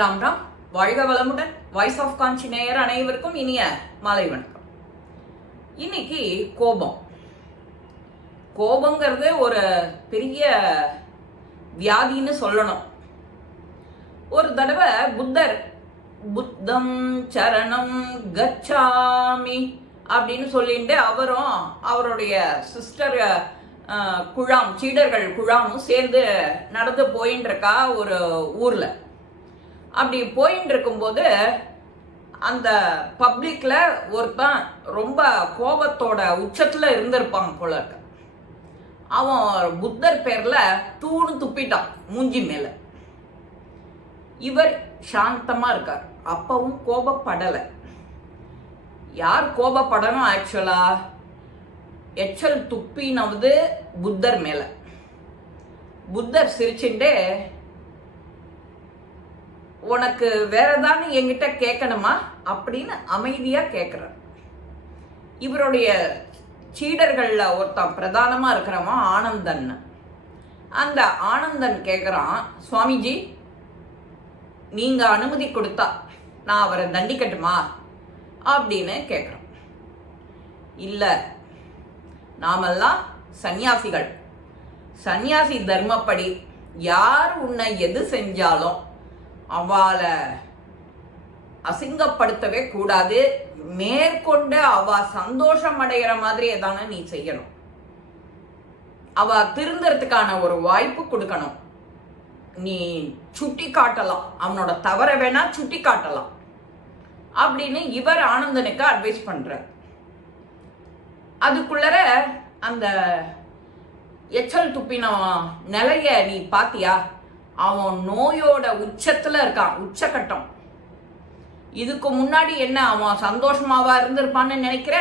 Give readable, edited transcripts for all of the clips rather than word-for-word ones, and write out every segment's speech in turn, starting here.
ராம் ராம். வாழ்க வளமுடன். Voice of காஞ்சி நேயர் அனைவருக்கும் இனிய மாலை வணக்கம். இன்னைக்கு கோபங்கிறது ஒரு பெரிய வியாதின்னு சொல்லணும். ஒரு தடவை புத்தர் புத்தம் சரணம் கச்சாமி அப்படின்னு சொல்லிட்டு அவரும் அவருடைய சிஸ்டர் சீடர்கள் குழாமும் சேர்ந்து நடந்து போயின்னு இருக்கா ஒரு ஊர்ல. அப்படி போயின்னு இருக்கும்போது அந்த பப்ளிக்ல ஒருத்தன் ரொம்ப கோபத்தோட உச்சத்துல இருந்திருப்பான் போல இருக்கு. அவன் புத்தர் பேர்ல தூணு துப்பிட்டான் மூஞ்சி மேல. இவர் சாந்தமா இருக்கார், அப்பவும் கோபப்படலை. யார் கோபப்படணும்? ஆக்சுவலா எச்சல் துப்பினது புத்தர் மேல. புத்தர் சிரிச்சுட்டே, உனக்கு வேற ஏதாவது என்கிட்ட கேட்கணுமா அப்படின்னு அமைதியா கேட்கிறார். இவருடைய சீடர்கள்ல ஒருத்தன் பிரதானமா இருக்கிறவன் ஆனந்தன். அந்த ஆனந்தன் கேட்கிறான், சுவாமிஜி நீங்க அனுமதி கொடுத்தா நான் அவரை தண்டிக்கட்டுமா அப்படின்னு கேட்கிறான். இல்ல, நாமெல்லாம் சன்னியாசிகள். சன்னியாசி தர்மப்படி யார் உன்னை எது செஞ்சாலும் அவளை அசிங்கப்படுத்தவே கூடாது. மேற்கொண்டு அவ சந்தோஷம் அடைகிற மாதிரி ஏதான நீ செய்யணும். அவ திருந்தறதுக்கான ஒரு வாய்ப்பு கொடுக்கணும். நீ சுட்டி காட்டலாம், அவனோட தவற வேணா சுட்டி காட்டலாம் அப்படின்னு இவர் ஆனந்தனுக்கு அட்வைஸ் பண்ற. அதுக்குள்ளர அந்த எச்சல் துப்பின நிலைய நீ பாத்தியா? அவன் நோயோட உச்சத்துல இருக்கான், உச்சகட்டம். இதுக்கு முன்னாடி என்ன அவன் சந்தோஷமாவா இருந்திருப்பான்னு நினைக்கிற?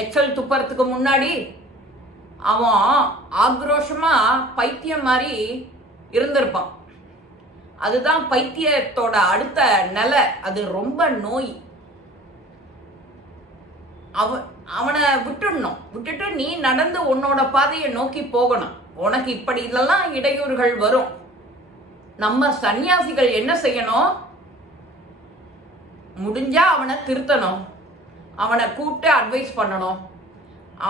எச்சல் துப்புறதுக்கு முன்னாடி அவன் ஆக்ரோஷமா பைத்தியம் மாதிரி இருந்திருப்பான். அதுதான் பைத்தியத்தோட அடுத்த நிலை. அது ரொம்ப நோய். அவனை விட்டுட்டு நீ நடந்து உன்னோட பாதையை நோக்கி போகணும். உனக்கு இப்படி இதெல்லாம் இடையூறுகள் வரும். நம்ம சன்னியாசிகள் என்ன செய்யணும்? முடிஞ்சா அவனை திருத்தணும், அவனை கூப்பிட்டு அட்வைஸ் பண்ணணும்.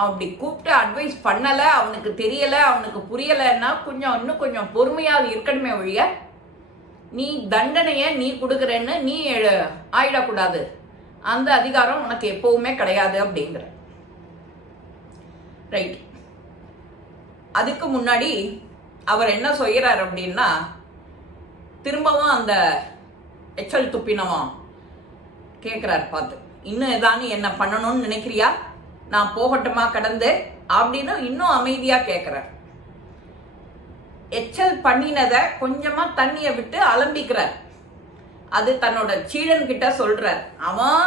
அப்படி கூப்பிட்டு அட்வைஸ் பண்ணல, அவனுக்கு தெரியல, அவனுக்கு புரியலைன்னா இன்னும் கொஞ்சம் பொறுமையா இருக்கணுமே ஒழிய நீ தண்டனைய நீ கொடுக்குறேன்னு நீ ஆயிடக்கூடாது. அந்த அதிகாரம் உனக்கு எப்பவுமே கிடையாது அப்படிங்கிற. ரைட். அதுக்கு முன்னாடி அவர் என்ன சொல்கிறார் அப்படின்னா, திரும்பவும் அந்த எச்சல் துப்பினவன் கேட்கிறார் பார்த்து, இன்னும் ஏதானு என்ன பண்ணணும்னு நினைக்கிறியா? நான் போகட்டுமா கடந்து அப்படின்னு இன்னும் அமைதியா கேட்கிறார். எச்சல் பண்ணினத கொஞ்சமா தண்ணிய விட்டு அலம்பிக்கிறார். அது தன்னோட சீடன் கிட்ட சொல்றார். அவன்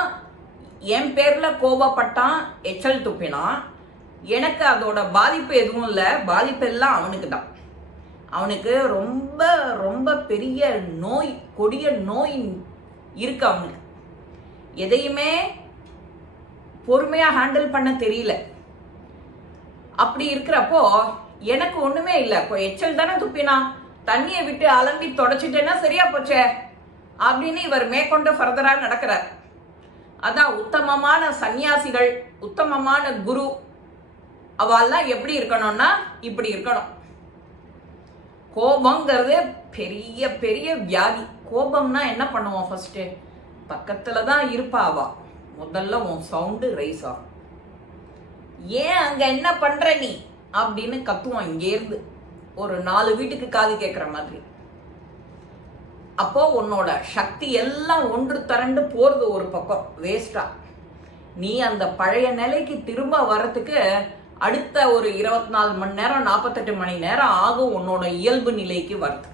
என் பேர்ல கோபப்பட்டான், எச்சல் துப்பினான். எனக்கு அதோட பாதிப்பு எதுவும் இல்லை, பாதிப்பு எல்லாம் அவனுக்கு தான். அவனுக்கு ரொம்ப ரொம்ப பெரிய நோய், கொடிய நோய் இருக்கு. அவனுக்கு எதையுமே பொறுமையா ஹேண்டில் பண்ண தெரியல. அப்படி இருக்கிறப்போ எனக்கு ஒண்ணுமே இல்லை, எச்சல் தானே துப்பினா, தண்ணியை விட்டு அலம்பி தொடச்சிட்டேன்னா சரியா போச்சே அப்படின்னு இவர் மேற்கொண்டு ஃபர்தரா நடக்கிறார். அதான் உத்தமமான சன்னியாசிகள், உத்தமமான குரு அவெல்லாம் எப்படி இருக்கணும்னா இப்படி இருக்கணும். கோபங்கிறது பெரிய பெரிய வியாதி. கோபம்னா என்ன பண்ணுவோம்? ஃபர்ஸ்ட் பக்கத்துல தான் இருப்பா அவ, முதல்ல உன் சவுண்டு ரைஸ் ஆகும். ஏன் அங்க என்ன பண்ற நீ அப்படின்னு கத்துவோம் இங்கே இருந்து, ஒரு 4 வீட்டுக்கு காது கேட்கிற மாதிரி. அப்போ உன்னோட சக்தி எல்லாம் ஒன்று திரண்டு போறது ஒரு பக்கம் வேஸ்டா. நீ அந்த பழைய நிலைக்கு திரும்ப வர்றதுக்கு அடுத்த ஒரு 24 மணி நேரம் 48 மணி நேரம் ஆகும் உன்னோட இயல்பு நிலைக்கு வர்றதுக்கு.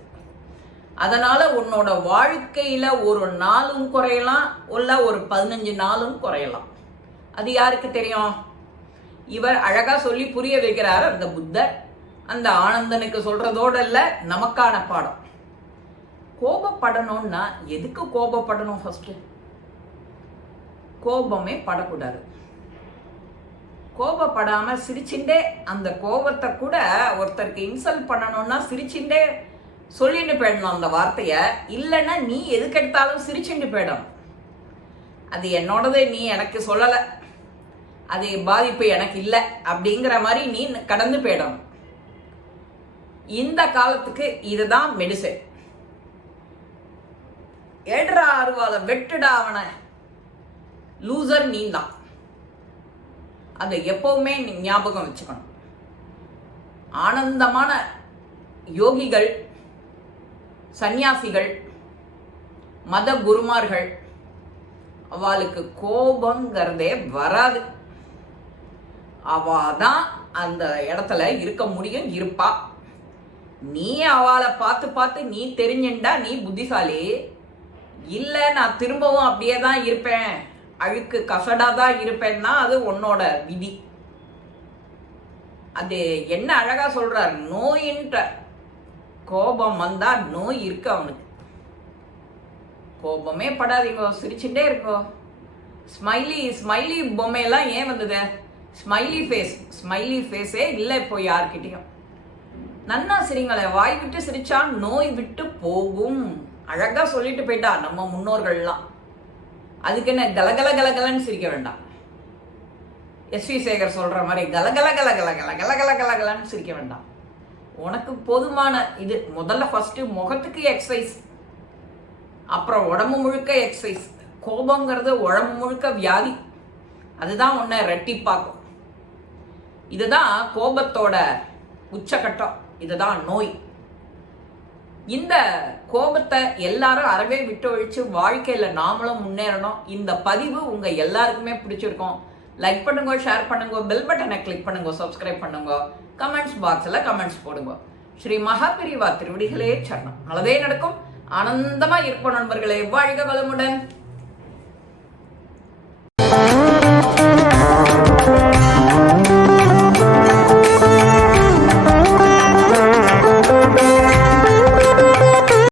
அதனால உன்னோட வாழ்க்கையில ஒரு நாளும் குறையலாம், இல்ல ஒரு 15 நாளும் குறையலாம். அது யாருக்கு தெரியும்? இவர் அழகா சொல்லி புரிய வைக்கிறாரு அந்த புத்தர். அந்த ஆனந்தனுக்கு சொல்றதோட இல்ல, நமக்கான பாடம். கோபப்படணும்னா எதுக்கு கோபப்படணும்? ஃபர்ஸ்ட் கோபமே படக்கூடாது. கோபப்படாம சிரிச்சுட்டே, அந்த கோபத்தை கூட ஒருத்தருக்கு இன்சல்ட் பண்ணணும்னா சிரிச்சுட்டே சொல்லிட்டு போயிடணும் அந்த வார்த்தைய. இல்லைன்னா நீ எதுக்கு எடுத்தாலும் சிரிச்சுட்டு போயிடணும். அது என்னோடது, நீ எனக்கு சொல்லலை, அது பாதிப்பு எனக்கு இல்லை அப்படிங்கிற மாதிரி நீ கடந்து போயிடணும். இந்த காலத்துக்கு இதுதான் மெடிசன். ஏடுறா அருவால வெட்டுடா அவனை, லூசர் நீ தான். அதை எப்பவுமே ஞாபகம் வச்சுக்கணும். ஆனந்தமான யோகிகள், சந்நியாசிகள், மத குருமார்கள், அவளுக்கு கோபங்கிறதே வராது. அவதான் அந்த இடத்துல இருக்க முடியும், இருப்பா. நீ அவளை பார்த்து பார்த்து நீ தெரிஞ்சுண்டா நீ புத்திசாலி. இல்லை நான் திரும்பவும் அப்படியே தான் இருப்பேன், அழுக்கு கசடாக தான் இருப்பேன்னா அது உன்னோட விதி. அது என்ன அழகா சொல்றார், நோயின்ற கோபம் வந்தா நோய் இருக்கு அவனுக்கு. கோபமே படாதீங்கோ, சிரிச்சுட்டே இருக்கோ. ஸ்மைலி ஸ்மைலி பொம்மையெல்லாம் ஏன் வந்தது? ஸ்மைலி ஃபேஸே இல்லை இப்போ யார்கிட்டையும். நன்னா சிரிங்களே, வாய் விட்டு சிரிச்சா நோய் விட்டு போகும். அழகா சொல்லிட்டு போயிட்டா நம்ம முன்னோர்கள்லாம். அதுக்கு என்ன கலகல கலகலன்னு சிரிக்க வேண்டாம். எஸ்வி சேகர் சொல்ற மாதிரி கலகல கலகல கலகல கலகலன்னு சிரிக்க வேண்டாம். உனக்கு போதுமான இது. முதல்ல ஃபர்ஸ்ட் முகத்துக்கு எக்ஸசைஸ், அப்புறம் உடம்பு முழுக்க எக்ஸசைஸ். கோபங்கிறது உடம்பு முழுக்க வியாதி, அதுதான் உன்னை ரெட்டிப்பாக்கும். இதுதான் கோபத்தோட உச்சகட்டம், இதுதான் நோய். இந்த கோபத்தை எல்லாரும் அறவே விட்டு ஒழிச்சு வாழ்க்கையில நாமளும் முன்னேறணும். இந்த பதிவு உங்க எல்லாருக்குமே பிடிச்சிருக்கும். லைக் பண்ணுங்க, ஷேர் பண்ணுங்க, பெல் பட்டனை கிளிக் பண்ணுங்க, சப்ஸ்கிரைப் பண்ணுங்க, கமெண்ட்ஸ் பாக்ஸ்ல கமெண்ட்ஸ் போடுங்க. ஸ்ரீ மகாபிரிவா திருவடிகளே சரணம். நல்லதே நடக்கும். ஆனந்தமா இருப்போம் நண்பர்களே. வாழ்க வளமுடன்.